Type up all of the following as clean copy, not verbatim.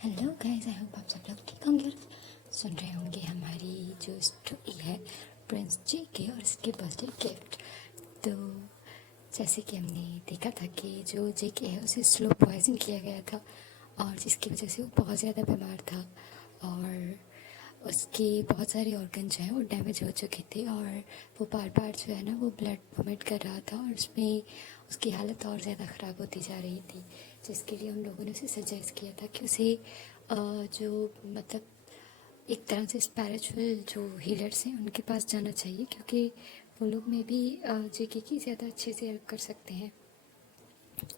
Hello guys, I hope आप सब लोग ठीक होंगे और सुन रहे होंगे हमारी जो स्टोरी है प्रिंस जी के और इसके बर्थडे गिफ्ट। तो जैसे कि हमने देखा था कि जो जे के है उसे स्लो पॉइजन किया गया था और जिसकी वजह से वो बहुत ज़्यादा बीमार था और उसके बहुत सारे ऑर्गन जो हैं वो डैमेज हो चुके थे और वो बार बार जो है ना वो ब्लड वोमिट कर रहा था और उसमें उसकी हालत और ज़्यादा ख़राब होती जा रही थी, जिसके लिए उन लोगों ने उसे सजेस्ट किया था कि उसे जो मतलब एक तरह से स्पिरिचुअल जो हीलर्स हैं उनके पास जाना चाहिए, क्योंकि वो लोग में भी जेके की ज़्यादा अच्छे से हेल्प कर सकते हैं।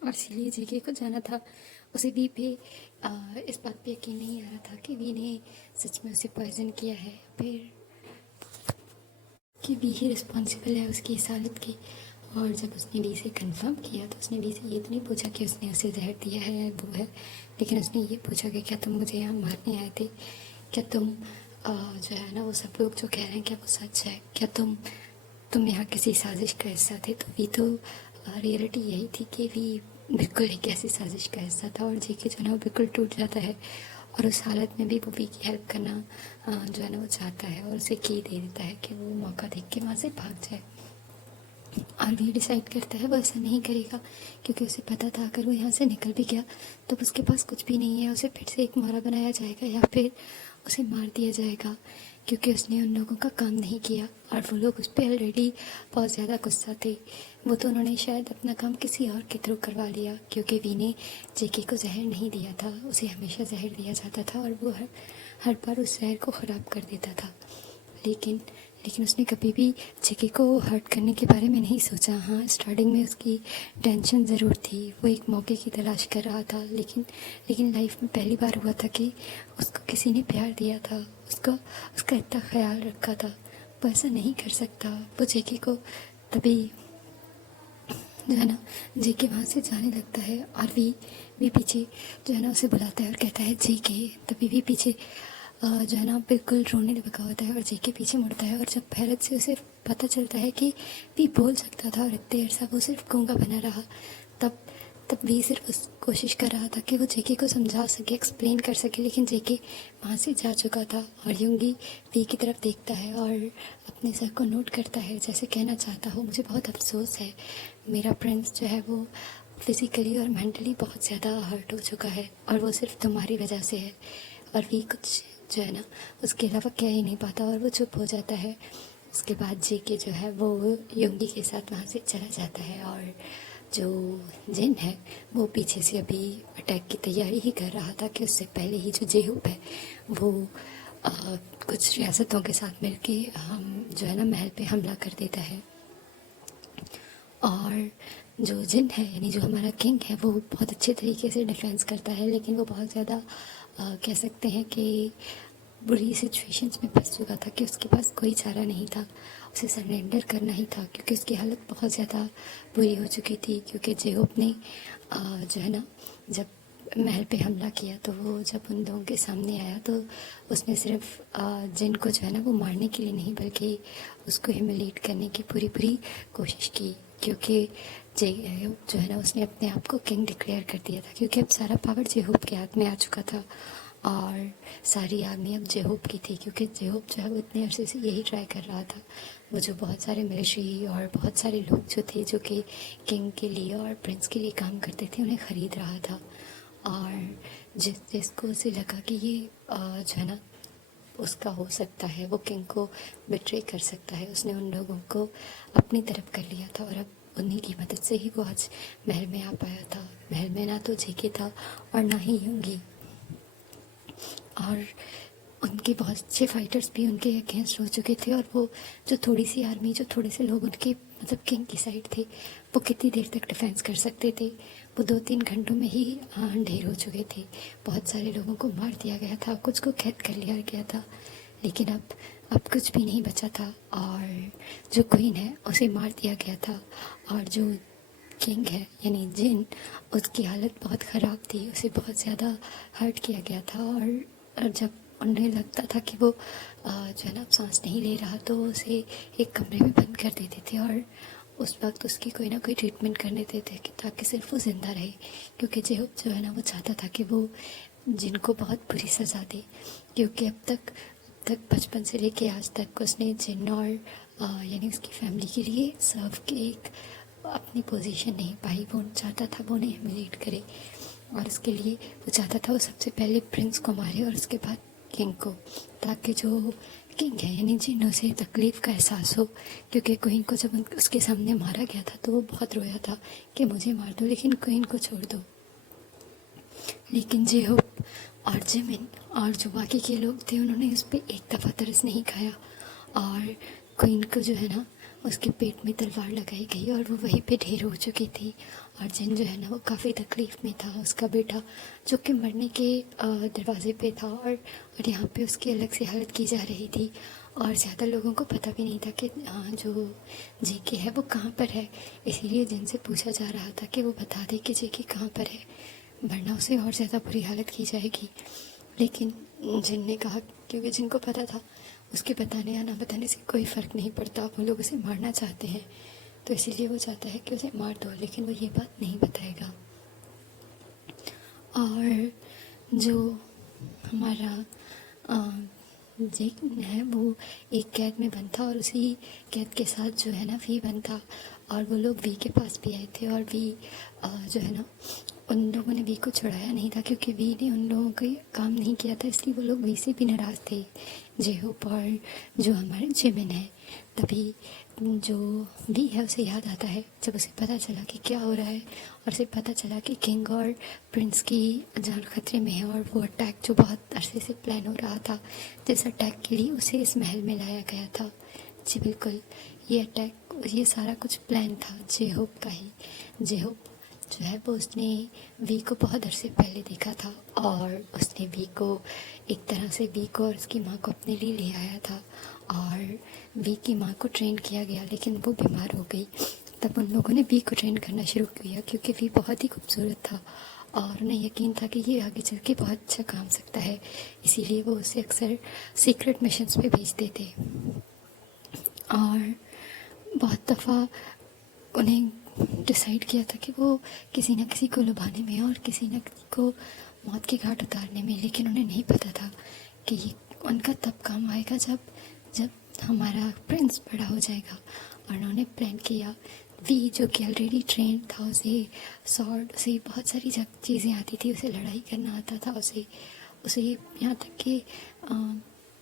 और इसीलिए जेके को जाना था। उसे वी पे इस बात पे यकीन नहीं आ रहा था कि वी ने सच में उसे पॉइजन किया है, फिर कि वी ही रिस्पॉन्सिबल है उसकी इस हालत की। और जब उसने वी से कंफर्म किया तो उसने वी से ये तो नहीं पूछा कि उसने उसे जहर दिया है या वो है, लेकिन उसने ये पूछा कि क्या तुम मुझे यहाँ मारने आए थे, क्या तुम जो है ना वो सब लोग जो कह रहे हैं क्या वो सच है, क्या तुम यहाँ किसी साजिश का हिस्सा थे। तो वी तो रियलिटी यही थी कि वी बिल्कुल एक ऐसी साजिश का हिस्सा था और जेके जो है ना वो बिल्कुल टूट जाता है और उस हालत में भी वो वी की हेल्प करना जो है ना वो चाहता है और उसे की दे देता है कि वो मौका देख के वहाँ से भाग जाए। और भी डिसाइड करता है वो ऐसा नहीं करेगा, क्योंकि उसे पता था अगर वो यहाँ से निकल भी गया तो उसके पास कुछ भी नहीं है, उसे फिर से एक मोहरा बनाया जाएगा या फिर उसे मार दिया जाएगा, क्योंकि उसने उन लोगों का काम नहीं किया और वो लोग उस पर ऑलरेडी बहुत ज़्यादा गुस्सा थे। वो तो उन्होंने शायद अपना काम किसी और के थ्रू करवा लिया, क्योंकि वी ने जेके को जहर नहीं दिया था, उसे हमेशा जहर दिया जाता था और वो हर बार उस जहर को ख़राब कर देता था। लेकिन लेकिन उसने कभी भी जेके को हर्ट करने के बारे में नहीं सोचा। हाँ, स्टार्टिंग में उसकी टेंशन ज़रूर थी, वो एक मौके की तलाश कर रहा था, लेकिन लाइफ में पहली बार हुआ था कि उसको किसी ने प्यार दिया था, उसका इतना ख्याल रखा था। वो ऐसा नहीं कर सकता। वो जेके को तभी जो है ना जेके वहाँ से जाने लगता है और वी पीछे जो है ना उसे बुलाता है और कहता है जेके। तभी भी पीछे जो है ना बिल्कुल रोने लगा होता है और जेके पीछे मुड़ता है और जब हैरत से उसे पता चलता है कि वी बोल सकता था और इतने अर्सा वो सिर्फ गूंगा बना रहा, तब तब वी सिर्फ उस कोशिश कर रहा था कि वो जेके को समझा सके, एक्सप्लेन कर सके, लेकिन जेके वहाँ से जा चुका था। और युंगी वी की तरफ देखता है और अपने सर को नोट करता है, जैसे कहना चाहता हो मुझे बहुत अफसोस है, मेरा प्रिंस जो है वो फिज़िकली और मेंटली बहुत ज़्यादा हर्ट हो चुका है और वो सिर्फ तुम्हारी वजह से है। और वी कुछ जो है ना उसके अलावा कह ही नहीं पाता और वो चुप हो जाता है। उसके बाद जेके जो है वो युंगी के साथ वहाँ से चला जाता है और जो जिन है वो पीछे से अभी अटैक की तैयारी ही कर रहा था कि उससे पहले ही जो जेहूप है वो अ, कुछ रियासतों के साथ मिलके हम जो है ना महल पे हमला कर देता है। और जो जिन है यानी जो हमारा किंग है वो बहुत अच्छे तरीके से डिफेंस करता है, लेकिन वो बहुत ज़्यादा कह सकते हैं कि बुरी सिचुएशंस में फंस चुका था कि उसके पास कोई चारा नहीं था, उसे सरेंडर करना ही था, क्योंकि उसकी हालत बहुत ज़्यादा बुरी हो चुकी थी। क्योंकि जेहोप ने जो है ना जब महल पे हमला किया तो वो जब उन लोगों के सामने आया तो उसने सिर्फ जिन को जो है ना वो मारने के लिए नहीं बल्कि उसको ह्यूमिलेट करने की पूरी पूरी कोशिश की, क्योंकि जेहोप जो है ना उसने अपने आप को किंग डिक्लेयर कर दिया था, क्योंकि अब सारा पावर जेहोप के हाथ में आ चुका था और सारी आर्मी अब जेहोप की थी, क्योंकि जेहोप जो है वो इतने अरसे से यही ट्राई कर रहा था। वो जो बहुत सारे मिलिट्री और बहुत सारे लोग जो थे जो कि किंग के लिए और प्रिंस के लिए काम करते थे उन्हें ख़रीद रहा था। और जिसको उसे लगा कि ये जो है ना उसका हो सकता है, वो किंग को बिट्रे कर सकता है, उसने उन लोगों को अपनी तरफ कर लिया था और अब उन्हीं की मदद से ही वो आज महल में आ पाया था। महल में ना तो जेके था और ना ही युंगी, और उनके बहुत अच्छे फाइटर्स भी उनके अगेंस्ट हो चुके थे और वो जो थोड़ी सी आर्मी, जो थोड़े से लोग उनके मतलब किंग की साइड थे, वो कितनी देर तक डिफेंस कर सकते थे। वो 2-3 घंटों में ही ढेर हो चुके थे। बहुत सारे लोगों को मार दिया गया था, कुछ को कैद कर लिया गया था, लेकिन अब कुछ भी नहीं बचा था। और जो क्वीन है उसे मार दिया गया था और जो किंग है यानी जिन, उसकी हालत बहुत ख़राब थी, उसे बहुत ज़्यादा हर्ट किया गया था। और जब उन्हें लगता था कि वो जो है ना अब सांस नहीं ले रहा तो उसे एक कमरे में बंद कर देते थे और उस वक्त उसकी कोई ना कोई ट्रीटमेंट करने देते थे कि ताकि सिर्फ वो ज़िंदा रहे, क्योंकि जेहूप जो है ना वो चाहता था कि वो जिनको बहुत बुरी सज़ा दी, क्योंकि अब तक बचपन से लेके आज तक उसने जिन और यानी उसकी फैमिली के लिए सर्व के एक अपनी पोजीशन नहीं पाई। वो चाहता था वो उन्हें ह्यूमिलेट करे, और उसके लिए वो चाहता था वो सबसे पहले प्रिंस को मारे और उसके बाद किंग को, ताकि जो किंग है यानी जिन उसे तकलीफ़ का एहसास हो। क्योंकि क्वीन को जब उसके सामने मारा गया था तो वो बहुत रोया था कि मुझे मार दो लेकिन क्वीन को छोड़ दो। लेकिन जेहोप और जिमिन और जो बाकी के लोग थे उन्होंने उस पर एक दफ़ा तरस नहीं खाया, और क्वीन को जो है ना उसके पेट में तलवार लगाई गई और वो वहीं पे ढेर हो चुकी थी। और जिन जो है ना वो काफ़ी तकलीफ़ में था, उसका बेटा जो कि मरने के दरवाजे पे था, और यहाँ पे उसकी अलग से हालत की जा रही थी। और ज़्यादा लोगों को पता भी नहीं था कि जो जेके है वो कहाँ पर है, इसीलिए जिनसे पूछा जा रहा था कि वो बता दे कि जेके कहाँ पर है, वरना उसे और ज़्यादा बुरी हालत की जाएगी। लेकिन जिन ने कहा, क्योंकि जिनको पता था उसके बताने या ना बताने से कोई फ़र्क नहीं पड़ता, वो लोग उसे मारना चाहते हैं तो इसीलिए वो चाहता है कि उसे मार दो, लेकिन वो ये बात नहीं बताएगा। और जो हमारा जेक है वो एक कैद में बंद था, और उसी कैद के साथ जो है ना वी बंद था, और वो लोग वी के पास भी आए थे। और वी जो है ना उन लोगों ने वी को छुड़ाया नहीं था, क्योंकि वी ने उन लोगों का काम नहीं किया था, इसलिए वो लोग वी से भी नाराज़ थे। जेहोप और जो हमारे जिमिन है, तभी जो वी है उसे याद आता है जब उसे पता चला कि क्या हो रहा है, और उसे पता चला कि किंग और प्रिंस की जान खतरे में है। और वो अटैक जो बहुत अरसे से प्लान हो रहा था, जिस अटैक के लिए उसे इस महल में लाया गया था, जी बिल्कुल ये अटैक, ये सारा कुछ प्लान था जेहोप का ही। जेहोप जो है वो उसने वी को बहुत अरसे पहले देखा था, और उसने वी को एक तरह से वी को और उसकी माँ को अपने लिए ले आया था। और वी की माँ को ट्रेन किया गया, लेकिन वो बीमार हो गई। तब उन लोगों ने वी को ट्रेन करना शुरू किया, क्योंकि वी बहुत ही खूबसूरत था और उन्हें यकीन था कि ये आगे चल के बहुत अच्छा काम सकता है, इसीलिए वो उसे अक्सर सीक्रेट मिशंस पे भेजते थे। और बहुत दफ़ा उन्हें डिसाइड किया था कि वो किसी न किसी को लुभाने में और किसी न किसी को मौत के घाट उतारने में, लेकिन उन्हें नहीं पता था कि उनका तब काम आएगा जब जब हमारा प्रिंस बड़ा हो जाएगा। और उन्होंने प्लान किया, वी जो कि ऑलरेडी ट्रेन था, उसे सॉर्ड, उसे बहुत सारी चीज़ें आती थी, उसे लड़ाई करना आता था, उसे यहाँ तक कि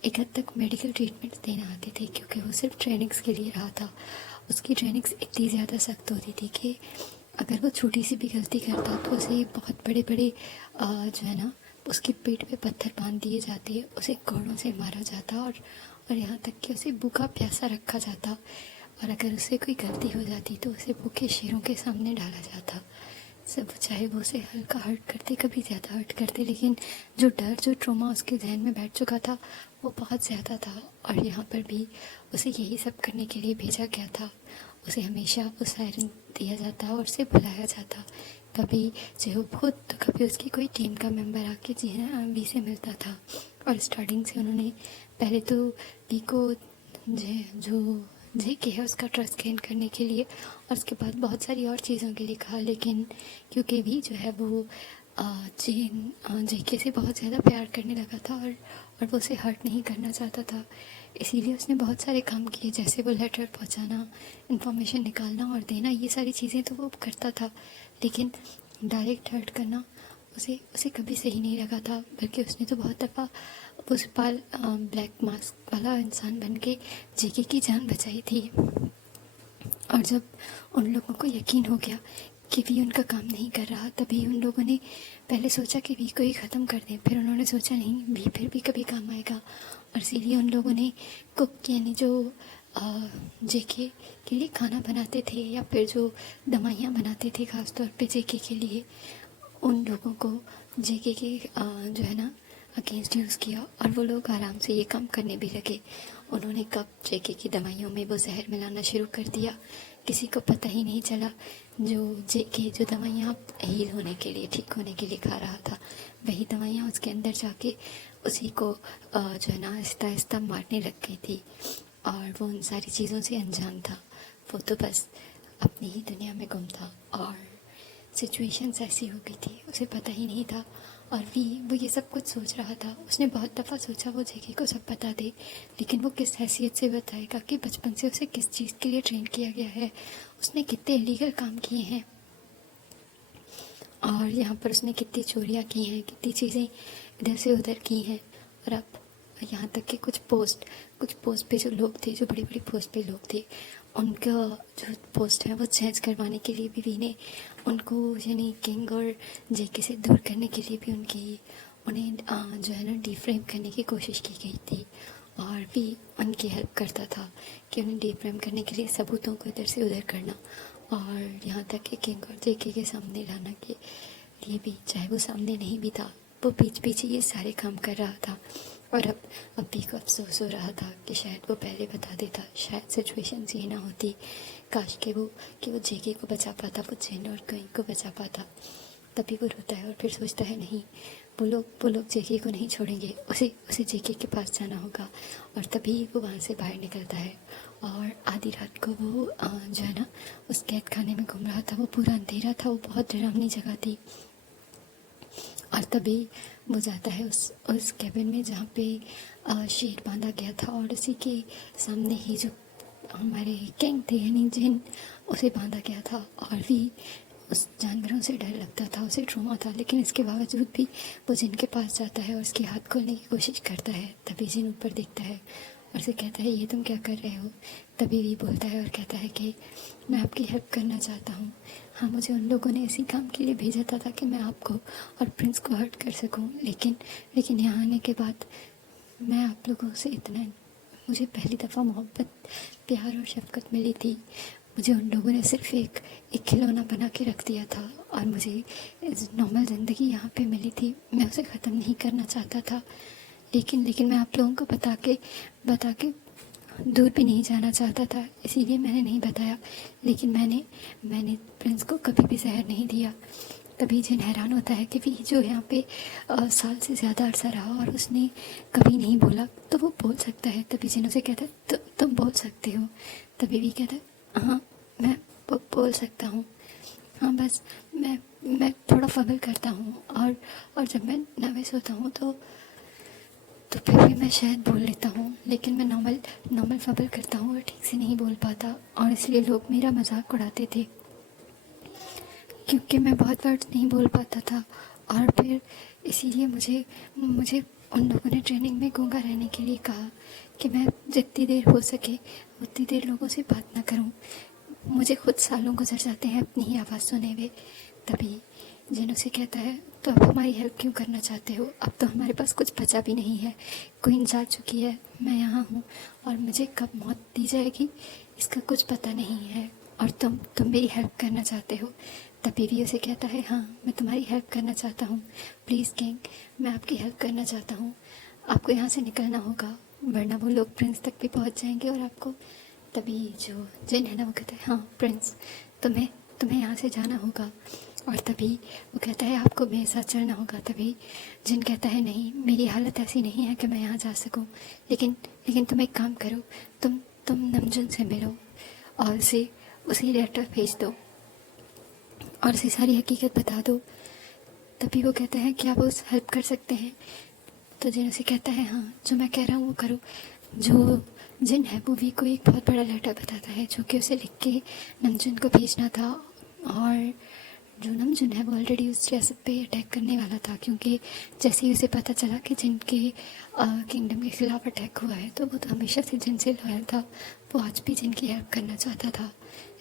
एक हद तक मेडिकल ट्रीटमेंट्स देना आते थे, क्योंकि वो सिर्फ ट्रेनिंग्स के लिए रहा था। उसकी ट्रेनिंग्स इतनी ज़्यादा सख्त होती थी कि अगर वो छोटी सी भी गलती करता तो उसे बहुत बड़े बड़े जो है ना उसकी पीठ पे पत्थर बांध दिए जाते, उसे घोड़ों से मारा जाता, और यहाँ तक कि उसे भूखा प्यासा रखा जाता। और अगर उसे कोई गलती हो जाती तो उसे भूखे शेरों के सामने डाला जाता। सब चाहे वो उसे हल्का हर्ट करते, कभी ज़्यादा हर्ट करते, लेकिन जो डर, जो ट्रॉमा उसके जहन में बैठ चुका था वो बहुत ज़्यादा था। और यहाँ पर भी उसे यही सब करने के लिए भेजा गया था। उसे हमेशा उस सायरन दिया जाता और उसे बुलाया जाता, कभी चाहे वो खुद तो कभी उसकी कोई टीम का मेंबर आके वी से मिलता था। और स्टार्टिंग से उन्होंने पहले तो वी को जो जेके है उसका ट्रस्ट गेन करने के लिए, और उसके बाद बहुत सारी और चीज़ों के लिए कहा, लेकिन क्योंकि वी जो है वो जेके से बहुत ज़्यादा प्यार करने लगा था, और वो उसे हर्ट नहीं करना चाहता था, इसीलिए उसने बहुत सारे काम किए, जैसे वो लेटर पहुंचाना, इन्फॉर्मेशन निकालना और देना, ये सारी चीज़ें तो वो करता था, लेकिन डायरेक्ट हर्ट करना उसे उसे कभी सही नहीं लगा था। बल्कि उसने तो बहुत दफ़ा उस पाल ब्लैक मास्क वाला इंसान बन के जेके की जान बचाई थी। और जब उन लोगों को यकीन हो गया कि वी उनका काम नहीं कर रहा, तभी उन लोगों ने पहले सोचा कि वी को ही ख़त्म कर दें, फिर उन्होंने सोचा नहीं, वी फिर भी कभी काम आएगा, और इसीलिए उन लोगों ने कुक यानी जो जेके के लिए खाना बनाते थे या फिर जो दवाइयाँ बनाते थे ख़ास तौर पे जेके के लिए, उन लोगों को जेके के जो है ना अगेंस्ट यूज़ किया, और वो लोग आराम से ये काम करने भी लगे। उन्होंने कब जेके की दवाइयों में वो जहर मिलाना शुरू कर दिया, किसी को पता ही नहीं चला। जो जेके जो दवाइयाँ हील होने के लिए, ठीक होने के लिए खा रहा था, वही दवाइयाँ उसके अंदर जाके उसी को जो है ना आहिस्ता आहिस्ता मारने लग गई थी, और वो उन सारी चीज़ों से अनजान था। वो तो बस अपनी ही दुनिया में गुम था, और सिचुएशंस ऐसी हो गई थी, उसे पता ही नहीं था। और भी वो ये सब कुछ सोच रहा था। उसने बहुत दफ़ा सोचा वो जेके को सब बता दे, लेकिन वो किस हैसियत से बताएगा कि बचपन से उसे किस चीज़ के लिए ट्रेन किया गया है, उसने कितने इलीगल काम किए हैं और यहाँ पर उसने कितनी चोरियाँ की हैं, कितनी चीज़ें इधर से उधर की हैं। और अब यहाँ तक कि कुछ पोस्ट पे जो लोग थे, जो बड़ी बड़ी पोस्ट पे लोग थे, उनका जो पोस्ट है वो चेंज करवाने के लिए भी ने उनको, यानी किंग और जेके से दूर करने के लिए भी उन्हें जो है ना डिफ्रेम करने की कोशिश की गई थी। और भी उनकी हेल्प करता था कि उन्हें डिफ्रेम करने के लिए सबूतों को इधर से उधर करना, और यहाँ तक कि किंग और जेके के सामने लाना के लिए भी, चाहे वो सामने नहीं भी था, वो पीछे ये सारे काम कर रहा था। और अब भी को अफसोस हो रहा था कि शायद वो पहले बता देता, शायद सिचुएशन ये ना होती। काश कि वो जेके को बचा पाता, वो जिन और किंग को बचा पाता। तभी वो रोता है और फिर सोचता है नहीं, वो लोग जेके को नहीं छोड़ेंगे, उसे जेके के पास जाना होगा। और तभी वो वहाँ से बाहर निकलता है और आधी रात को वो जो है ना उस कैद खाने में घूम रहा था। वो पूरा अंधेरा था, वो बहुत डरावनी जगह थी। और तभी वो जाता है उस कैबिन में जहाँ पे शेर बांधा गया था, और उसी के सामने ही जो हमारे किंग थे यानी जिन, उसे बांधा गया था। और भी उस जानवरों से डर लगता था, उसे ट्रॉमा था, लेकिन इसके बावजूद भी वो जिन के पास जाता है और उसके हाथ खोलने की कोशिश करता है। तभी जिन ऊपर देखता है और उसे कहता है ये तुम क्या कर रहे हो। तभी भी बोलता है और कहता है कि मैं आपकी हेल्प करना चाहता हूँ। हाँ, मुझे उन लोगों ने इसी काम के लिए भेजा था कि मैं आपको और प्रिंस को हर्ट कर सकूँ, लेकिन यहाँ आने के बाद मैं आप लोगों से इतना, मुझे पहली दफ़ा मोहब्बत, प्यार और शफ़क़त मिली थी। मुझे उन लोगों ने सिर्फ एक खिलौना बना के रख दिया था और मुझे नॉर्मल ज़िंदगी यहाँ पे मिली थी। मैं उसे ख़त्म नहीं करना चाहता था, लेकिन मैं आप लोगों को बता के दूर भी नहीं जाना चाहता था, इसीलिए मैंने नहीं बताया। लेकिन मैंने प्रिंस को कभी भी जहर नहीं दिया। तभी जिन हैरान होता है कि भी जो यहाँ पे साल से ज़्यादा अरसा रहा और उसने कभी नहीं बोला, तो वो बोल सकता है। तभी जिन उसे कहता है तुम बोल सकते हो। तभी भी कहता है हाँ मैं बोल सकता हूँ। हाँ बस मैं थोड़ा फबल करता हूँ और जब मैं नर्वस होता हूँ तो फिर भी मैं शायद बोल लेता हूँ, लेकिन मैं नॉर्मल फबल करता हूँ और ठीक से नहीं बोल पाता, और इसलिए लोग मेरा मजाक उड़ाते थे क्योंकि मैं बहुत वर्ड्स नहीं बोल पाता था। और फिर इसीलिए मुझे उन लोगों ने ट्रेनिंग में गूंगा रहने के लिए कहा कि मैं जितनी देर हो सके उतनी देर लोगों से बात ना करूं। मुझे खुद सालों गुजर जाते हैं अपनी ही आवाज़ सुने हुए। तभी जिन उसे कहता है तो अब हमारी हेल्प क्यों करना चाहते हो, अब तो हमारे पास कुछ बचा भी नहीं है, क्वीन जा चुकी है, मैं यहाँ हूँ और मुझे कब मौत दी जाएगी इसका कुछ पता नहीं है, और तुम मेरी हेल्प करना चाहते हो। तभी भी उसे कहता है हाँ मैं तुम्हारी हेल्प करना चाहता हूँ, प्लीज़ किंग मैं आपकी हेल्प करना चाहता हूँ। आपको यहाँ से निकलना होगा वरना वो लोग प्रिंस तक भी पहुँच जाएंगे और आपको। तभी जो जिन है ना वो कहता है हाँ प्रिंस तुम्हें यहाँ से जाना होगा। और तभी वो कहता है आपको मेरे साथ चलना होगा। तभी जिन कहता है नहीं मेरी हालत ऐसी नहीं है कि मैं यहाँ जा सकूँ, लेकिन तुम एक काम करो, तुम नमजुन से मिलो और उसे लेटर भेज दो और उसे सारी हकीकत बता दो। तभी वो कहता है क्या वो हेल्प कर सकते हैं। तो जिन उसे कहता है हाँ जो मैं कह रहा हूँ वो करो। जो जिन है वो वी को एक बहुत बड़ा लेटर बताता है जो कि उसे लिख के नमजुन को भेजना था, और जो नमजुन है वो ऑलरेडी उस रियासत पे अटैक करने वाला था, क्योंकि जैसे ही उसे पता चला कि जिनके किंगडम के खिलाफ अटैक हुआ है तो वो तो हमेशा से जिन से लॉयल था, वो आज भी जिनकी हेल्प करना चाहता था।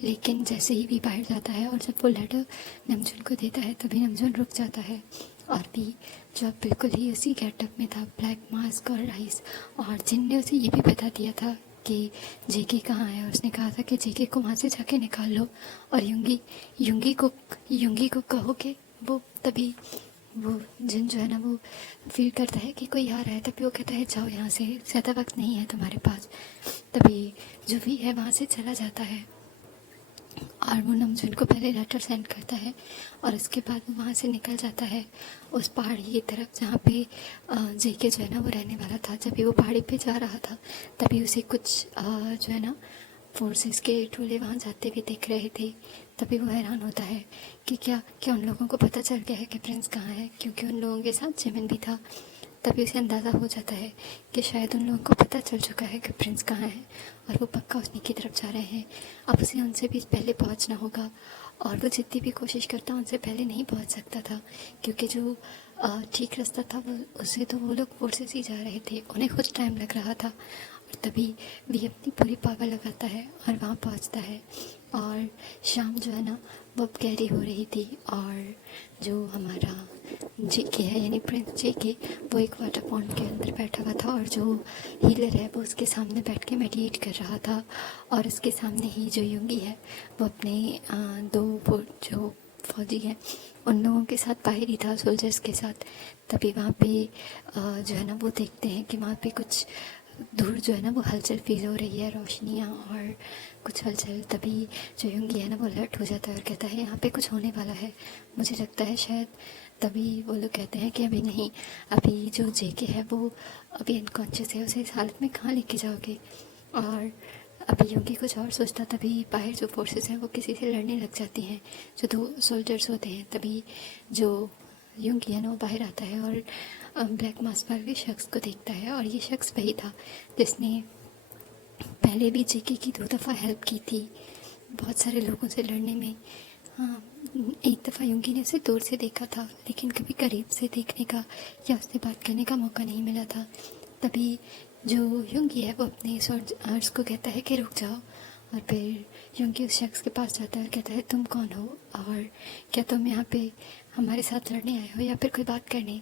लेकिन जैसे ही भी बाहर जाता है और जब वो लेटर नमजुन को देता है तभी नमजुन रुक जाता है, और भी जो अब बिल्कुल ही उसी गेटअप में था, ब्लैक मास्क और आइस। और जिन ने उसे ये भी बता दिया था कि जेके कहाँ है, और उसने कहा था कि जेके को वहाँ से जाके निकाल लो और युंगी को कहो कि वो। तभी वो जिन जो है ना वो फील करता है कि कोई आ रहा है, तभी वो कहता है जाओ यहाँ से, ज़्यादा वक्त नहीं है तुम्हारे पास। तभी जो भी है वहाँ से चला जाता है और वो नमजुन को पहले लेटर सेंड करता है और उसके बाद वो वहाँ से निकल जाता है उस पहाड़ी की तरफ जहाँ पे जेके जो है ना वो रहने वाला था। जब भी वो पहाड़ी पे जा रहा था तभी उसे कुछ जो है ना फोर्सेस के टोले वहाँ जाते हुए दिख रहे थे। तभी वो हैरान होता है कि क्या उन लोगों को पता चल गया है कि प्रिंस कहाँ है, क्योंकि उन लोगों के साथ जिमिन भी था। तभी उसे अंदाज़ा हो जाता है कि शायद उन लोगों को पता चल चुका है कि प्रिंस कहाँ है और वो पक्का उन्हीं की तरफ जा रहे हैं। अब उसे उनसे भी पहले पहुंचना होगा और वो जितनी भी कोशिश करता उनसे पहले नहीं पहुंच सकता था, क्योंकि जो ठीक रास्ता था वो उससे तो वो लोग फोर्सेस ही जा रहे थे, उन्हें कुछ टाइम लग रहा था। और तभी भी अपनी पूरी पावर लगाता है और वहाँ पहुँचता है। और शाम जो है ना वो अब गहरी हो रही थी और जो हमारा जेके है यानी प्रिंस जेके वो एक वाटर पॉन्ड के अंदर बैठा हुआ था और जो हीलर है वो उसके सामने बैठ के मेडिटेट कर रहा था। और उसके सामने ही जो युंगी है वो अपने वो जो फौजी हैं उन लोगों के साथ बाहर ही था, सोल्जर्स के साथ। तभी वहाँ पे जो है ना वो देखते हैं कि वहाँ पे कुछ दूर जो है ना वो हलचल फील हो रही है, रोशनियाँ और कुछ हलचल। तभी जो युंगी है ना वो अलर्ट हो जाता है और कहता है यहाँ पे कुछ होने वाला है, मुझे लगता है शायद। तभी वो लोग कहते हैं कि अभी नहीं, अभी जो जेके है वो अभी अनकॉन्शियस है, उसे इस हालत में कहाँ लेके जाओगे। और अभी युंगी कुछ और सोचता, तभी बाहर जो फोर्सेस हैं वो किसी से लड़ने लग जाती हैं, जो दो सोल्जर्स होते हैं। तभी जो युंगी है ना वो बाहर आता है और ब्लैक मास्क वाले शख्स को देखता है और ये शख्स वही था जिसने पहले भी जेके की 2 दफ़ा हेल्प की थी बहुत सारे लोगों से लड़ने में। हाँ, एक दफ़ा युंगी ने उसे दूर से देखा था लेकिन कभी करीब से देखने का या उससे बात करने का मौका नहीं मिला था। तभी जो युंगी है वो अपने सोल्जर्स को कहता है कि रुक जाओ, और फिर युंगी उस शख्स के पास जाता है और कहता है तुम कौन हो और क्या तुम यहाँ पे हमारे साथ लड़ने आए हो या फिर कोई बात करने।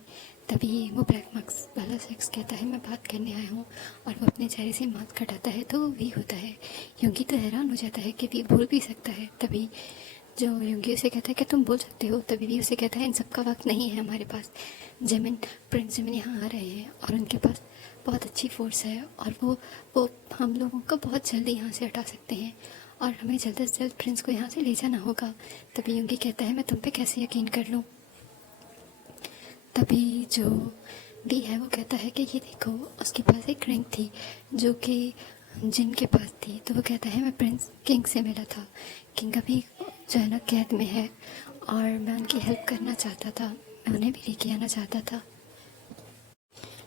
तभी वो ब्लैक मास्क वाला शख्स कहता है मैं बात करने आया हूँ, और वो अपने चेहरे से मास्क हटाता है तो वो भी होता है। युंगी तो हैरान हो जाता है कि भी भूल भी सकता है। तभी जो युंगी उसे कहता है कि तुम बोल सकते हो, तभी भी उसे कहता है इन सब का वक्त नहीं है हमारे पास, जेमिन प्रिंस जेमिन यहाँ आ रहे हैं और उनके पास बहुत अच्छी फोर्स है और वो हम लोगों को बहुत जल्दी यहाँ से हटा सकते हैं और हमें जल्द से जल्द प्रिंस को यहाँ से ले जाना होगा। तभी युंगी कहता है मैं तुम पे कैसे यकीन कर लूँ। तभी जो भी है वो कहता है कि ये देखो, उसके पास एक रिंग थी जो कि जिन के पास थी। तो वो कहता है मैं प्रिंस किंग से मिला था, किंग अभी जो है ना कैद में है और मैं उनकी हेल्प करना चाहता था, मैं उन्हें भी लेके आना चाहता था,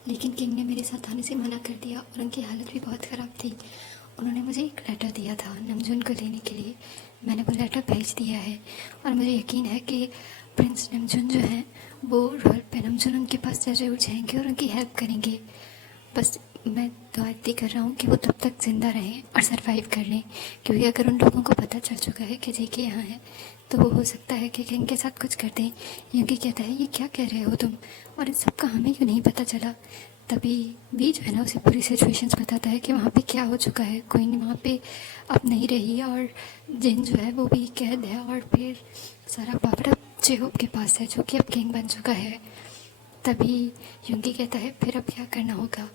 लेकिन किंग ने मेरे साथ आने से मना कर दिया और उनकी हालत भी बहुत ख़राब थी। उन्होंने मुझे एक लेटर दिया था नमजून को लेने के लिए, मैंने वो लेटर भेज दिया है और मुझे यकीन है कि प्रिंस नमजून जो हैं वो रॉयल पे नमजून उनके पास ज़रूर जाएंगे और उनकी हेल्प करेंगे। बस मैं दुआ इतनी कर रहा हूँ कि वो तब तक ज़िंदा रहें और सरवाइव कर लें, क्योंकि अगर उन लोगों को पता चल चुका है कि जेके यहाँ है तो वो हो सकता है कि किंग के साथ कुछ कर दें। युंगी कहता है ये क्या कह रहे हो तुम, और इन सब का हमें क्यों नहीं पता चला। तभी भी जो है ना उसे पूरी सिचुएशंस बताता है कि वहाँ पे क्या हो चुका है, कोई नहीं वहाँ पे अब नहीं रही और जिन जो है वो भी कैद है और फिर सारा पापड़ अब जेहोब के पास है जो कि अब किंग बन चुका है। तभी युंगी कहता है फिर अब क्या करना होगा,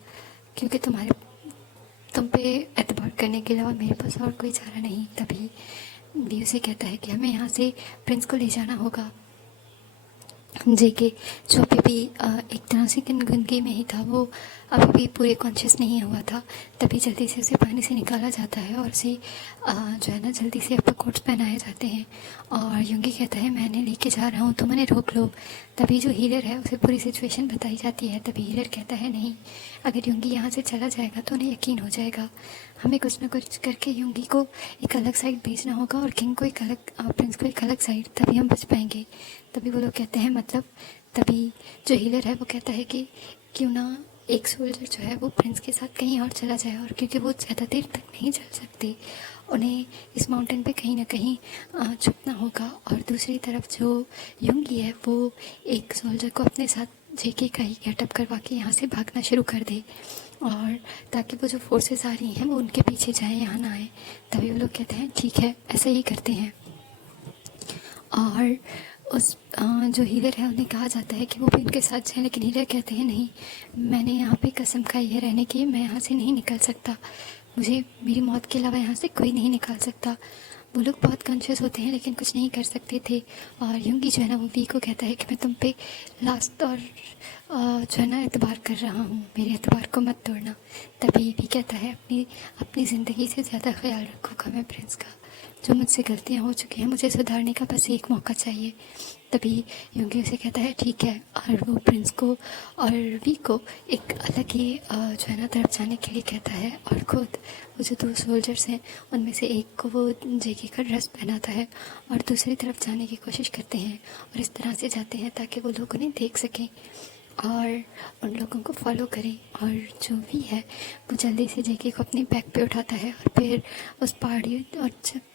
क्योंकि तुम पे एतबार करने के अलावा मेरे पास और कोई चारा नहीं। तभी भी उसे कहता है कि हमें यहाँ से प्रिंस को ले जाना होगा। जेके जो अभी भी एक तरह से गंदगी में ही था, वो अभी भी पूरे कॉन्शियस नहीं हुआ था। तभी जल्दी से उसे पानी से निकाला जाता है और उसे जो है ना जल्दी से अपर कोट्स पहनाए जाते हैं और युंगी कहता है मैंने लेके जा रहा हूँ तो मैंने रोक लो। तभी जो हीलर है उसे पूरी सिचुएशन बताई जाती है। तभी हीलर कहता है नहीं, अगर युंगी यहाँ से चला जाएगा तो उन्हें यकीन हो जाएगा, हमें कुछ ना कुछ करके युंगी को एक अलग साइड भेजना होगा और किंग को एक अलग प्रिंस को एक अलग साइड, तभी हम बच पाएंगे। तभी वो लोग कहते हैं मतलब। तभी जो हीलर है वो कहता है कि क्यों ना एक सोल्जर जो है वो प्रिंस के साथ कहीं और चला जाए, और क्योंकि वो ज़्यादा देर तक नहीं चल सकते, उन्हें इस माउंटेन पे कहीं ना कहीं छुपना होगा। और दूसरी तरफ जो युंगी है वो एक सोल्जर को अपने साथ जेके का ही गेटअप करवा के यहाँ से भागना शुरू कर दे, और ताकि वो जो फोर्सेस आ रही हैं वो उनके पीछे जाए, यहाँ ना आए। तभी वो लोग कहते हैं ठीक है ऐसे ही करते हैं। और उस जो हीलर है उन्हें कहा जाता है कि वो भी उनके साथ जाए, लेकिन हीलर कहते हैं नहीं, मैंने यहाँ पे कसम खाई है रहने की, मैं यहाँ से नहीं निकल सकता, मुझे मेरी मौत के अलावा यहाँ से कोई नहीं निकाल सकता। वो लोग बहुत कॉन्शियस होते हैं लेकिन कुछ नहीं कर सकते थे। और युंगी जो है ना वो वी को कहता है कि मैं तुम पे लास्ट और जो है ना एतबार कर रहा हूँ, मेरे एतबार को मत तोड़ना। तभी वी कहता है अपनी ज़िंदगी से ज़्यादा ख्याल रखूँगा मैं प्रिंस का। जो मुझसे गलतियाँ हो चुकी हैं मुझे सुधारने का बस एक मौका चाहिए। तभी योंगी उसे कहता है ठीक है, और वो प्रिंस को और वी को एक अलग ही जो है ना तरफ जाने के लिए कहता है, और खुद वो जो 2 सोल्जर्स हैं उनमें से एक को वो जेके का ड्रेस पहनाता है और दूसरी तरफ जाने की कोशिश करते हैं, और इस तरह से जाते हैं ताकि वो लोग उन्हें देख सकें और उन लोगों को फॉलो करें। और जो भी है वो जल्दी से जेके को अपने बैक पे उठाता है और फिर उस पहाड़ी और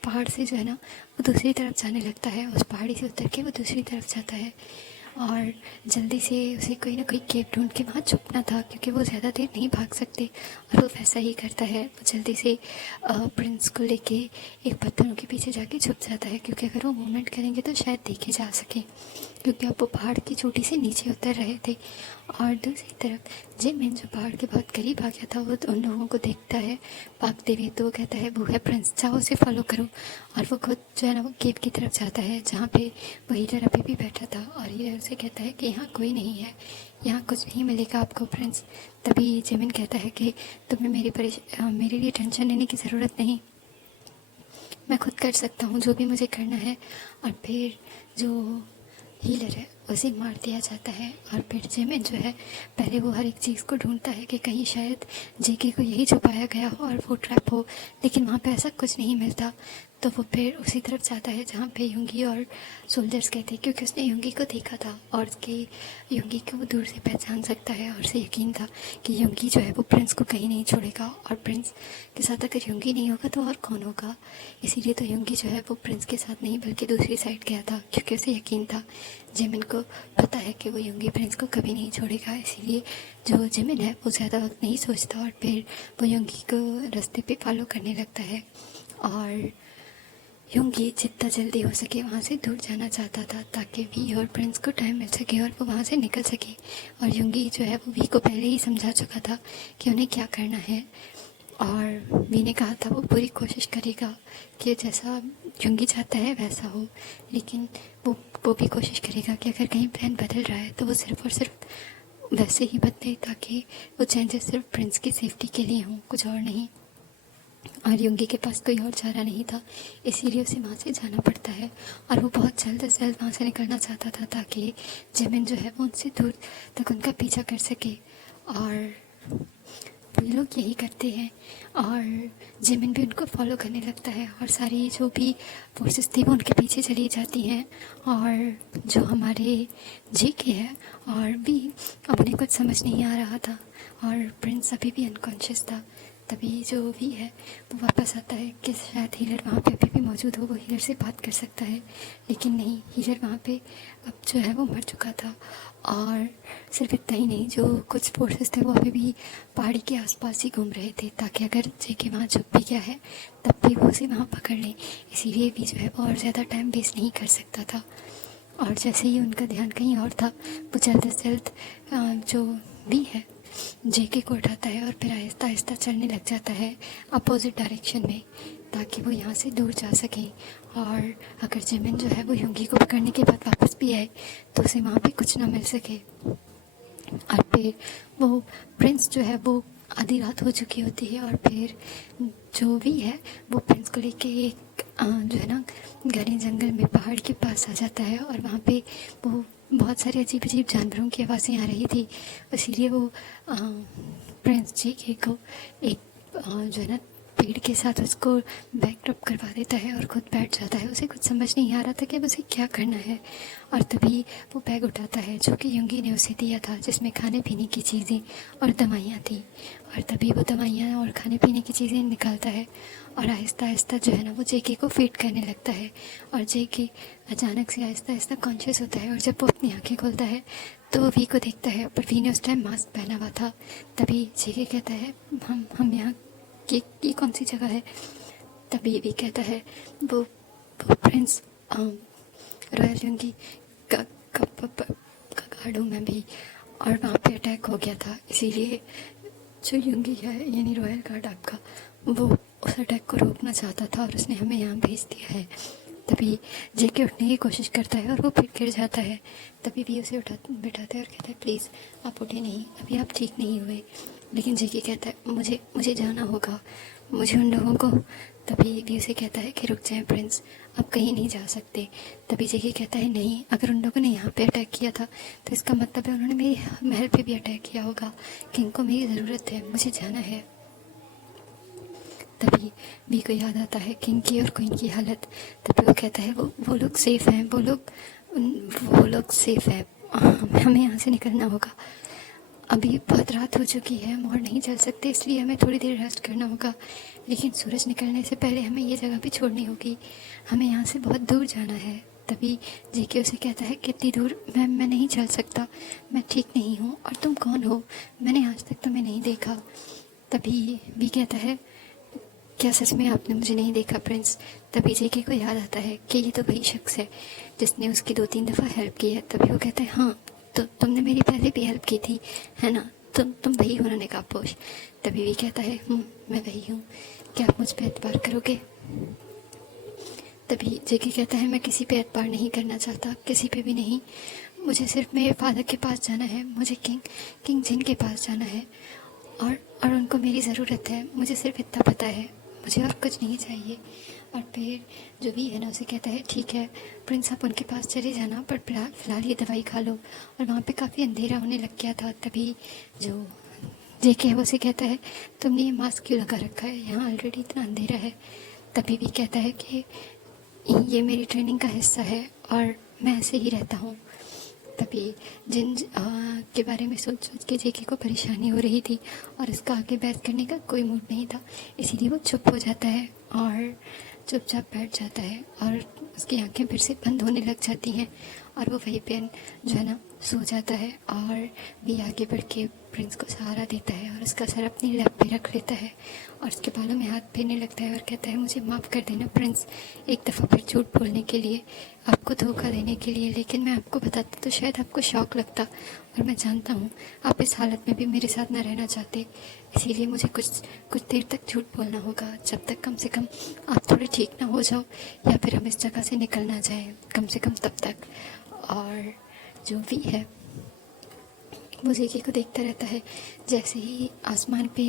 पहाड़ से जो है ना वो दूसरी तरफ जाने लगता है। उस पहाड़ी से उतर के वो दूसरी तरफ जाता है और जल्दी से उसे कोई ना कोई केव ढूंढ के वहाँ छुपना था, क्योंकि वो ज़्यादा देर नहीं भाग सकते, और वो वैसा ही करता है। वो जल्दी से प्रिंस को लेके एक पत्थरों के पीछे जाके छुप जाता है, क्योंकि अगर वो मूवमेंट करेंगे तो शायद देखे जा सके, क्योंकि अब वो पहाड़ की चोटी से नीचे उतर रहे थे। और दूसरी तरफ जिमिन जो पहाड़ के बहुत करीब आ गया था वो उन लोगों को देखता है भागते हुए, तो वो कहता है वो है प्रिंस, जाओ उसे फॉलो करो। और वो खुद जो है ना वो केव की तरफ जाता है जहाँ पे वो हीलर अभी भी बैठा था, और हीलर उसे कहता है कि यहाँ कोई नहीं है, यहाँ कुछ नहीं मिलेगा आपको प्रिंस। तभी जिमिन कहता है कि तुम्हें मेरे लिए टेंशन लेने की ज़रूरत नहीं, मैं खुद कर सकता हूँ जो भी मुझे करना है। और फिर जो हीलर है उसे मार दिया जाता है, और फिर जिमिन जो है पहले वो हर एक चीज़ को ढूंढता है कि कहीं शायद जेके को यही छुपाया गया हो और वो ट्रैप हो, लेकिन वहाँ पे ऐसा कुछ नहीं मिलता। तो वो फिर उसी तरफ जाता है जहाँ पे युंगी और सोल्जर्स गए थे, क्योंकि उसने युंगी को देखा था और उसके युंगी को वो दूर से पहचान सकता है, और उसे यकीन था कि युंगी जो है वो प्रिंस को कहीं नहीं छोड़ेगा, और प्रिंस के साथ अगर युंगी नहीं होगा तो और कौन होगा। इसीलिए तो युंगी जो है वो प्रिंस के साथ नहीं बल्कि दूसरी साइड गया था, क्योंकि उसे यकीन था, जिमिन को पता है कि वो युंगी प्रिंस को कभी नहीं छोड़ेगा। इसीलिए जो जिमिन है वो ज़्यादा वक्त नहीं सोचता और फिर वो युंगी को रास्ते पे फॉलो करने लगता है। और युंगी जितना जल्दी हो सके वहाँ से दूर जाना चाहता था ताकि वी और प्रिंस को टाइम मिल सके और वो वहाँ से निकल सके। और युंगी जो है वो वी को पहले ही समझा चुका था कि उन्हें क्या करना है, और वी ने कहा था वो पूरी कोशिश करेगा कि जैसा युंगी चाहता है वैसा हो, लेकिन वो भी कोशिश करेगा कि अगर कहीं प्लान बदल रहा है तो वो सिर्फ़ और सिर्फ वैसे ही बदले ताकि वो चेंजेस सिर्फ प्रिंस की सेफ्टी के लिए हों, कुछ और नहीं। और युंगी के पास कोई और चारा नहीं था, इसीलिए उसे वहाँ से जाना पड़ता है, और वो बहुत जल्द से जल्द वहाँ से निकलना चाहता था ताकि जिमिन जो है वो उनसे दूर तक उनका पीछा कर सके। और वे लोग यही करते हैं और जिमिन भी उनको फॉलो करने लगता है, और सारी जो भी फोर्सेस थी वो उनके पीछे चली जाती हैं। और जो हमारे जेके है और भी अब उन्हें कुछ समझ नहीं आ रहा था, और प्रिंस अभी भी अनकॉन्शियस था। तभी जो भी है वो वापस आता है कि शायद हीलर वहाँ पे अभी भी मौजूद हो, वो हीलर से बात कर सकता है, लेकिन नहीं, हीलर वहाँ पे अब जो है वो मर चुका था। और सिर्फ इतना ही नहीं, जो कुछ फोर्सेस थे वो अभी भी पहाड़ी के आसपास ही घूम रहे थे ताकि अगर जेके वहाँ छुप भी गया है तब भी वो उसे वहाँ पकड़ लें। इसीलिए भी जो है वो और ज़्यादा टाइम वेस्ट नहीं कर सकता था। और जैसे ही उनका ध्यान कहीं और था, वो जल्द से जल्द जो भी है जेके को उठाता है और फिर आहिस्ता आहिस्ता चलने लग जाता है अपोजिट डायरेक्शन में, ताकि वो यहाँ से दूर जा सकें। और अगर जिमिन जो है वो युंगी को पकड़ने के बाद वापस भी आए तो उसे वहाँ पे कुछ ना मिल सके। और फिर वो प्रिंस जो है वो आधी रात हो चुकी होती है, और फिर जो भी है वो प्रिंस को लेके एक जो है ना घने जंगल में पहाड़ के पास आ जाता है, और वहाँ पे वो बहुत सारे अजीब अजीब जानवरों की आवाज़ें आ रही थी। इसीलिए वो प्रिंस जेके को एक जो है ना पेड़ के साथ उसको बैकड्रॉप करवा देता है और खुद बैठ जाता है। उसे कुछ समझ नहीं आ रहा था कि अब उसे क्या करना है, और तभी वो बैग उठाता है जो कि युंगी ने उसे दिया था, जिसमें खाने पीने की चीज़ें और दवाइयाँ थी। और तभी वो दवाइयाँ और खाने पीने की चीज़ें निकालता है और आहिस्ता आहिस्ता जो है ना वो जेके को फीड करने लगता है। और जेके अचानक से आहिस्ता आहिस्ता कॉन्शियस होता है, और जब वो अपनी आँखें खोलता है तो वो वी को देखता है, पर वी ने उस टाइम मास्क पहना हुआ था। तभी जेके कहता है हम यहाँ ये कौन सी जगह है। तभी भी कहता है वो प्रिंस रॉयल युंगी का गार्ड हूँ मैं भी, और वहाँ पे अटैक हो गया था, इसीलिए जो युंगी है यानी रॉयल गार्ड आपका, वो उस अटैक को रोकना चाहता था और उसने हमें यहाँ भेज दिया है। तभी जेके उठने की कोशिश करता है और वो फिर गिर जाता है। तभी भी उसे बिठाता है और कहता है प्लीज़ आप उठे नहीं, अभी आप ठीक नहीं हुए। लेकिन जेके कहता है मुझे जाना होगा, मुझे उन लोगों को तभी भी उसे कहता है कि रुक जाए प्रिंस, अब कहीं नहीं जा सकते। तभी जेके कहता है नहीं, अगर उन लोगों ने यहाँ पे अटैक किया था तो इसका मतलब है उन्होंने मेरे महल पे भी अटैक किया होगा। किंग को मेरी ज़रूरत है, मुझे जाना है। तभी बी को याद आता है किंग की और क्वीन की हालत। तभी वो कहता है वो लोग सेफ़ हैं, वो लोग सेफ़ है, हमें यहाँ से निकलना होगा। अभी बहुत रात हो चुकी है, हम और नहीं चल सकते, इसलिए हमें थोड़ी देर रेस्ट करना होगा। लेकिन सूरज निकलने से पहले हमें ये जगह भी छोड़नी होगी, हमें यहाँ से बहुत दूर जाना है। तभी जेके उसे कहता है कितनी दूर? मैं नहीं चल सकता, मैं ठीक नहीं हूँ। और तुम कौन हो? मैंने आज तक तुम्हें नहीं देखा। तभी बी कहता है क्या सच में आपने मुझे नहीं देखा प्रिंस? तभी जेके को याद आता है कि ये तो वही शख्स है जिसने उसकी 2-3 दफ़ा हेल्प की है। तभी वो कहता है हाँ, तो तुमने मेरी पहले भी हेल्प की थी, है ना? तुम वही हो ना नकाबपोश? तभी भी कहता है मैं वही हूँ, क्या आप मुझ पर एतबार करोगे? तभी जेके कहता है मैं किसी पे एतबार नहीं करना चाहता, किसी पे भी नहीं। मुझे सिर्फ मेरे फादर के पास जाना है, मुझे किंग जिन के पास जाना है, और उनको मेरी ज़रूरत है, मुझे सिर्फ इतना पता है, मुझे और कुछ नहीं चाहिए। और फिर जो भी है ना उसे कहता है ठीक है प्रिंस, आप उनके पास चले जाना, पर फ़िलहाल ये दवाई खा लो। और वहाँ पे काफ़ी अंधेरा होने लग गया था। तभी जो जेके है वो उसे कहता है तुमने ये मास्क क्यों लगा रखा है, यहाँ ऑलरेडी इतना अंधेरा है। तभी भी कहता है कि ये मेरी ट्रेनिंग का हिस्सा है और मैं ऐसे ही रहता हूँ। तभी जिन के बारे में सोच सोच के जेके को परेशानी हो रही थी और उसका आगे बहस करने का कोई मूड नहीं था, इसीलिए वो चुप हो जाता है और चुपचाप बैठ जाता है और उसकी आंखें फिर से बंद होने लग जाती हैं और वो वहीं पे जो है ना सो जाता है। और भी आगे बढ़ के प्रिंस को सहारा देता है और उसका सर अपनी लैप पे रख लेता है और उसके बालों में हाथ फेरने लगता है और कहता है मुझे माफ़ कर देना प्रिंस, एक दफ़ा फिर झूठ बोलने के लिए, आपको धोखा देने के लिए। लेकिन मैं आपको बताता तो शायद आपको शौक़ लगता, और मैं जानता हूँ आप इस हालत में भी मेरे साथ ना रहना चाहते, इसीलिए मुझे कुछ देर तक झूठ बोलना होगा, जब तक कम से कम आप थोड़े ठीक ना हो जाओ या फिर हम इस जगह से निकल ना जाए, कम से कम तब तक। और जो भी है वो जेके को देखता रहता है। जैसे ही आसमान पे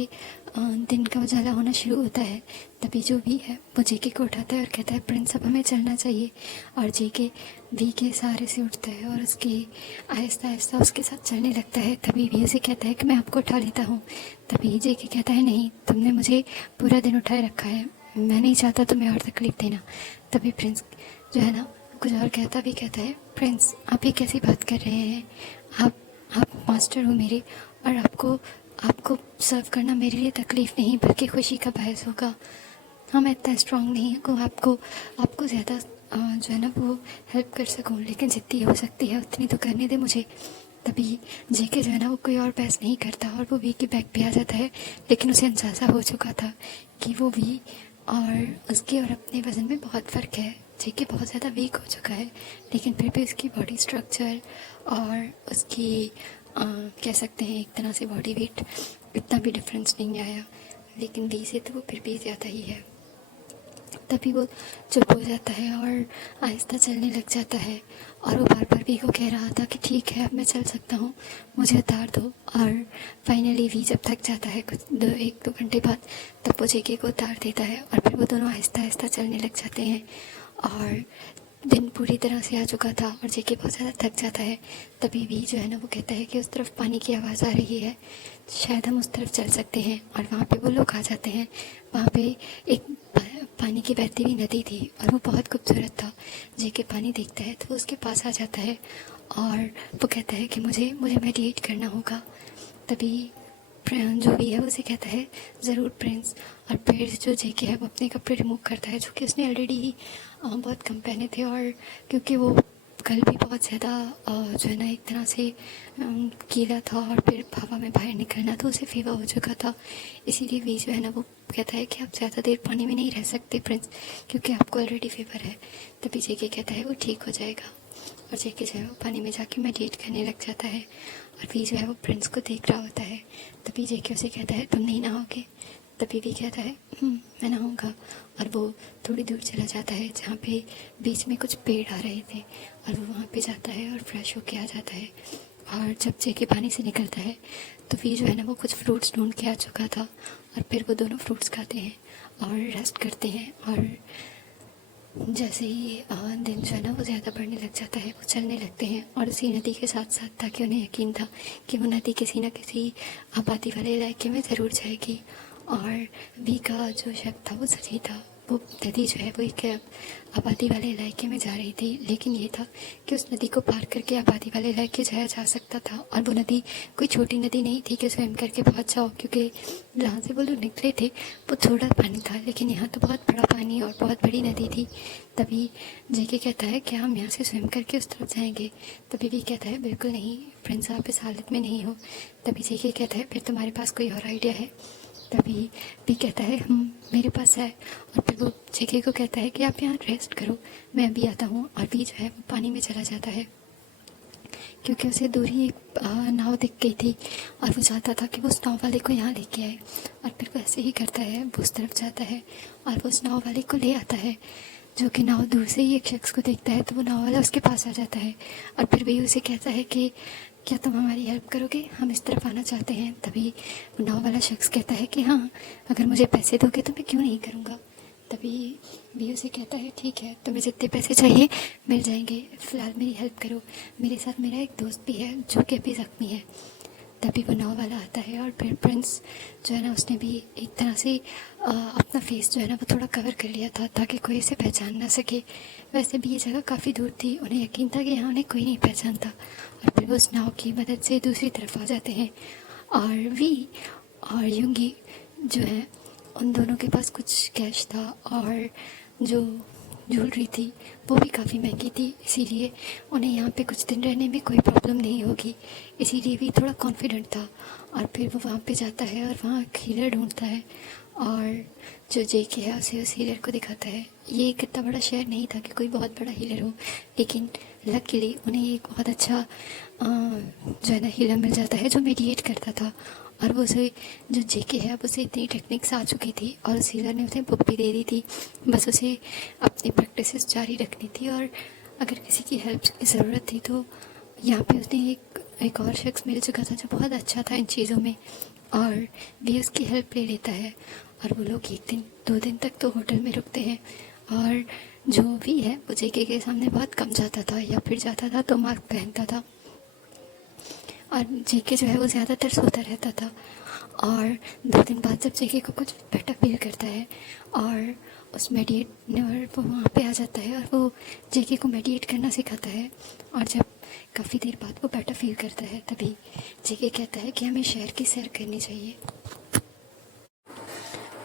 दिन का उजाला होना शुरू होता है, तभी जो भी है वो जेके को उठाता है और कहता है प्रिंस अब हमें चलना चाहिए। और जेके वी के सहारे से उठता है और उसके आहिस्ता आहिस्ता उसके साथ चलने लगता है। तभी वी उसे कहता है कि मैं आपको उठा लेता हूँ। तभी जेके कहता है नहीं, तुमने मुझे पूरा दिन उठाए रखा है, मैं नहीं चाहता तुम्हें और तकलीफ़ देना। तभी प्रिंस जो है ना कुछ और कहता भी कहता है प्रिंस आप ये कैसी बात कर रहे हैं, आप मास्टर हो मेरे, और आपको सर्व करना मेरे लिए तकलीफ़ नहीं बल्कि खुशी का बायस होगा। हाँ मैं इतना स्ट्रांग नहीं हूँ आपको ज़्यादा जो है ना वो हेल्प कर सकूँ, लेकिन जितनी हो सकती है उतनी तो करने दे मुझे। तभी जेके जो है ना वो कोई और बहस नहीं करता और वो वी की बैग पे आ जाता है, लेकिन उसे अंदाज़ा हो चुका था कि वो वी और उसके और अपने वज़न में बहुत फ़र्क है। जेके बहुत ज़्यादा वीक हो चुका है, लेकिन फिर भी उसकी बॉडी स्ट्रक्चर और उसकी कह सकते हैं एक तरह से बॉडी वेट इतना भी डिफरेंस नहीं आया, लेकिन वी से तो वो फिर भी ज़्यादा ही है। तभी वो चुप हो जाता है और आहिस्ता चलने लग जाता है और वो बार बार वी को कह रहा था कि ठीक है अब मैं चल सकता हूँ, मुझे उतार दो। और फाइनली वी जब थक जाता है कुछ 1-2 घंटे बाद, तब वो जेके को उतार देता है और फिर वो दोनों आहिस्ता आहिस्ता चलने लग जाते हैं। और दिन पूरी तरह से आ चुका था और जेके बहुत ज़्यादा थक जाता है। तभी वी जो है ना वो कहता है कि उस तरफ पानी की आवाज़ आ रही है, शायद हम उस तरफ चल सकते हैं। और वहाँ पे वो लोग आ जाते हैं। वहाँ पे एक पानी की बहती हुई नदी थी और वो बहुत खूबसूरत था। जेके पानी देखता है तो वो उसके पास आ जाता है और वो कहता है कि मुझे मेडिटेट करना होगा। तभी जो भी है उसे कहता है ज़रूर प्रिंस। और फिर जो जेके है वो अपने कपड़े रिमूव करता है जो कि उसने ऑलरेडी ही बहुत कम पहने थे, और क्योंकि वो कल भी बहुत ज़्यादा जो है ना एक तरह से गीला था और फिर हवा में बाहर निकलना तो उसे फीवर हो चुका था, इसीलिए वी जो है ना वो कहता है कि आप ज़्यादा देर पानी में नहीं रह सकते प्रिंस, क्योंकि आपको ऑलरेडी फीवर है। तभी जेके कहता है वो ठीक हो जाएगा और जेके जो है वो पानी में जाके मेडिटेट करने लग जाता है और वी जो है वो प्रिंस को देख रहा होता है। तभी जेके उसे कहता है तुम नहीं नहाओगे? तभी भी कहता है मैं नहाऊंगा। और वो थोड़ी दूर चला जाता है जहाँ पे बीच में कुछ पेड़ आ रहे थे और वो वहाँ पे जाता है और फ्रेश होके आ जाता है। और जब जेके पानी से निकलता है तो वी जो है ना वो कुछ फ्रूट्स ढूंढ के आ चुका था और फिर वो दोनों फ्रूट्स खाते हैं और रेस्ट करते हैं। और जैसे ही दिन जो है ना वो ज़्यादा बढ़ने लग जाता है, वो चलने लगते हैं और उसी नदी के साथ साथ, ताकि उन्हें यकीन था कि वो नदी किसी न किसी आबादी वाले इलाके में ज़रूर जाएगी। और वी का जो शक था वो सही था, वो नदी जो है वो एक आबादी वाले इलाके में जा रही थी। लेकिन ये था कि उस नदी को पार करके आबादी वाले इलाके जाया जा सकता था, और वो नदी कोई छोटी नदी नहीं थी कि स्वयं करके पहुंच जाओ, क्योंकि जहाँ से वो लोग निकले थे वो थोड़ा पानी था, लेकिन यहाँ तो बहुत बड़ा पानी और बहुत बड़ी नदी थी। तभी जेके कहता है कि हम यहाँ से स्वयं करके उस तरफ जाएंगे। तभी भी कहता है बिल्कुल नहीं फ्रेंड्स, आप इस हालत में नहीं हो। तभी जेके कहता है फिर तुम्हारे पास कोई और आइडिया है? तभी भी कहता है मेरे पास है। और फिर वो जेके को कहता है कि आप यहाँ रेस्ट करो, मैं अभी आता हूँ। और भी जो है वो पानी में चला जाता है, क्योंकि उसे दूर ही एक नाव दिख गई थी और वो चाहता था कि वो उस नाव वाले को यहाँ लेके आए। और फिर वो ऐसे ही करता है, वो उस तरफ जाता है और वो उस नाव वाले को ले आता है, जो कि नाव दूर से ही एक शख्स को देखता है। तो वो नाव वाला उसके पास आ जाता है और फिर वही उसे कहता है कि क्या तुम हमारी हेल्प करोगे, हम इस तरफ आना चाहते हैं। तभी वो नाव वाला शख्स कहता है कि हाँ, अगर मुझे पैसे दोगे तो मैं क्यों नहीं करूँगा। तभी भी उसे कहता है ठीक है, तुम्हें जितने पैसे चाहिए मिल जाएंगे, फ़िलहाल मेरी हेल्प करो, मेरे साथ मेरा एक दोस्त भी है जो कि अभी ज़ख्मी है। तभी वो नाव वाला आता है और फिर प्रिंस जो है ना उसने भी एक तरह से अपना फेस जो है ना वो थोड़ा कवर कर लिया था, ताकि कोई इसे पहचान ना सके। वैसे भी ये जगह काफ़ी दूर थी, उन्हें यकीन था कि यहाँ उन्हें कोई नहीं पहचानता। और फिर वो उस नाव की मदद से दूसरी तरफ आ जाते हैं। और वी और युंगी जो है उन दोनों के पास कुछ कैश था, और जो ज्वेलरी थी वो भी काफ़ी महंगी थी, इसीलिए उन्हें यहाँ पे कुछ दिन रहने में कोई प्रॉब्लम नहीं होगी। इसीलिए भी थोड़ा कॉन्फिडेंट था। और फिर वो वहाँ पे जाता है और वहाँ एक हीलर ढूंढता है, और जो जेके है उसे उस हीलर को दिखाता है। ये एक इतना बड़ा शहर नहीं था कि कोई बहुत बड़ा हीलर हो, लेकिन लकीली उन्हें एक बहुत अच्छा जो है ना हीलर मिल जाता है जो मेडिएट करता था। और वो उसे जो जेके है अब उसे इतनी टेक्निक्स आ चुकी थी और उस हीलर ने उसे बुक भी दे दी थी, बस उसे अपनी प्रैक्टिसेस जारी रखनी थी। और अगर किसी की हेल्प की ज़रूरत थी तो यहाँ पे उसने एक और शख्स मिल चुका था जो बहुत अच्छा था इन चीज़ों में, और भी उसकी हेल्प ले लेता है। और वो लोग 1-2 दिन तक तो होटल में रुकते हैं, और जो भी है वो जेके के सामने बहुत कम जाता था, या फिर जाता था तो मास्क पहनता था, और जेके जो है वो ज़्यादातर सोता रहता था। और 2 दिन बाद जब जेके को कुछ बेटर फील करता है और उस मेडिएटर वो वहाँ पे आ जाता है और वो जेके को मेडिएट करना सिखाता है। और जब काफ़ी देर बाद वो बेटर फील करता है तभी जेके कहता है कि हमें शहर की सैर करनी चाहिए।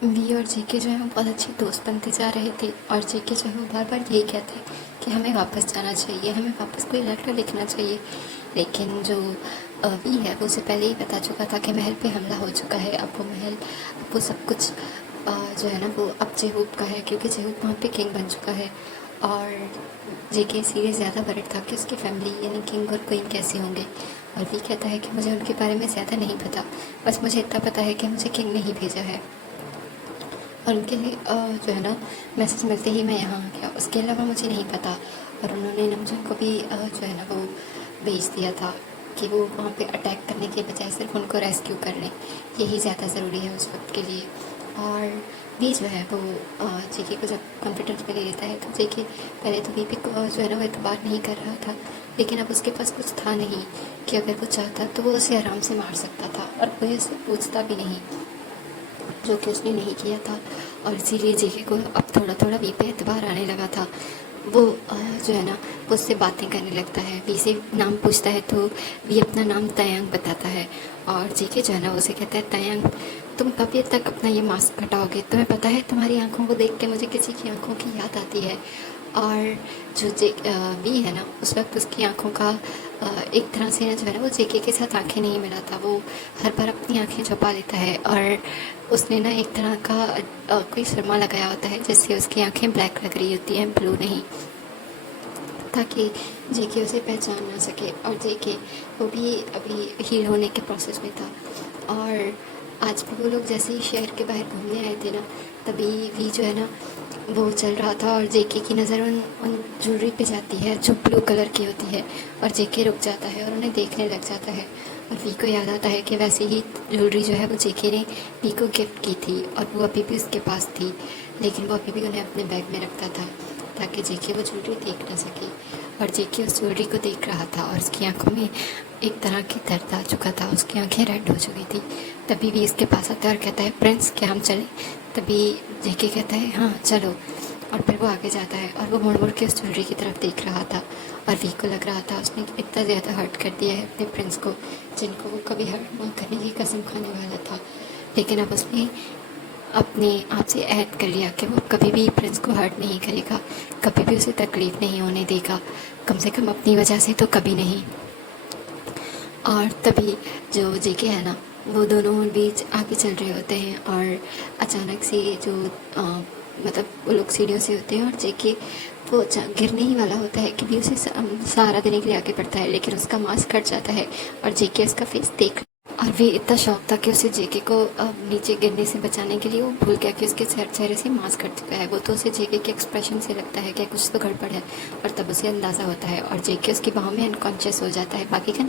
वी और जेके जो है वो बहुत अच्छे दोस्त बनते जा रहे थे, और जेके जो है वो बार बार यही कहते कि हमें वापस जाना चाहिए, हमें वापस कोई लेटर लिखना चाहिए। लेकिन जो वी है वो उसे पहले ही बता चुका था कि महल पे हमला हो चुका है। अब वो महल, अब वो सब कुछ जो है ना वो अब जेहूब का है, क्योंकि जेहूब वहाँ पे किंग बन चुका है। और जेके सीरियस ज़्यादा वरिड था कि उसकी फैमिली यानी किंग और क्वीन कैसे होंगे। और वी कहता है कि मुझे उनके बारे में ज़्यादा नहीं पता, बस मुझे इतना पता है कि मुझे किंग ने ही भेजा है, और उनके जो है ना मैसेज मिलते ही मैं यहाँ आ गया, उसके अलावा मुझे नहीं पता। और उन्होंने नमजन को भी जो है ना वो भेज दिया था कि वो वहाँ पे अटैक करने के बजाय सिर्फ उनको रेस्क्यू कर लें, यही ज़्यादा ज़रूरी है उस वक्त के लिए। और भी जो है वो जेके को जब कॉन्फिडेंस में ले लेता है तो जेके पहले तो वी पे जो है ना वो एतबार नहीं कर रहा था, लेकिन अब उसके पास कुछ था नहीं कि अगर वो चाहता तो वो उसे आराम से मार सकता था, और कोई उससे पूछता भी नहीं, जो कि उसने नहीं किया था। और इसीलिए जेके को अब थोड़ा थोड़ा वी पे एतबार आने लगा था। वो जो है ना वो उससे बातें करने लगता है, वी से नाम पूछता है तो वी अपना नाम तयंग बताता है, और जेके जो है ना उसे कहता है तयंग तुम कभी तक अपना ये मास्क हटाओगे, तुम्हें पता है तुम्हारी आंखों को देख के मुझे किसी की आंखों की याद आती है। और जो वी है ना उस वक्त उसकी आंखों का एक तरह से जो है ना वो जेके के साथ आंखें नहीं मिलाता, वो हर बार अपनी आंखें छुपा लेता है, और उसने ना एक तरह का कोई शर्मा लगाया होता है जिससे उसकी आंखें ब्लैक लग रही होती हैं, ब्लू नहीं, ताकि जेके उसे पहचान ना सके। और जेके वो भी अभी हील होने के प्रोसेस में था। और आज भी वो लोग जैसे ही शहर के बाहर घूमने आए थे ना, तभी वी जो है ना वो चल रहा था, और जेके की नज़र उन ज्वेलरी पे जाती है जो ब्लू कलर की होती है, और जेके रुक जाता है और उन्हें देखने लग जाता है। और वी को याद आता है कि वैसे ही ज्वेलरी जो है वो जेके ने वी को गिफ्ट की थी और वो अभी भी उसके पास थी, लेकिन वो अभी भी उन्हें अपने बैग में रखता था ताकि जेके वो ज्वेलरी देख ना सके। और जेके उस ज्वेलरी को देख रहा था और उसकी आंखों में एक तरह की दर्द आ चुका था, उसकी आंखें रेड हो चुकी थी। तभी वी इसके पास आता है और कहता है, प्रिंस क्या हम चलें? तभी जेके कहता है, हाँ चलो। और फिर वो आगे जाता है और वो मुड़ मुड़ के उस ज्वेलरी की तरफ देख रहा था और वी को लग रहा था उसने इतना ज़्यादा हर्ट कर दिया है अपने प्रिंस को, जिनको वो कभी हर्ट ना करने की कसम खाने वाला था। लेकिन अब उसने अपने आप से ऐद कर लिया कि वो कभी भी प्रिंस को हर्ट नहीं करेगा, कभी भी उसे तकलीफ़ नहीं होने देगा, कम से कम अपनी वजह से तो कभी नहीं। और तभी जो जेके है ना, वो दोनों बीच आगे चल रहे होते हैं और अचानक से जो मतलब वो लोग सीढ़ियों से होते हैं और जेके वो गिरने ही वाला होता है कि भी उसे सहारा देने के लिए आगे बढ़ता है, लेकिन उसका मास्क कट जाता है और जेके उसका फेस देख। और वे इतना शौक था कि उसे जेके को नीचे गिरने से बचाने के लिए वो भूल गया कि उसके चेहरे से मास्क कट चुका है। वो तो उसे जेके के एक्सप्रेशन से लगता है कि कुछ तो गड़बड़ है और तब उसे अंदाज़ा होता है और जेके उसकी बाहों में अनकॉन्शियस हो जाता है। बाकी का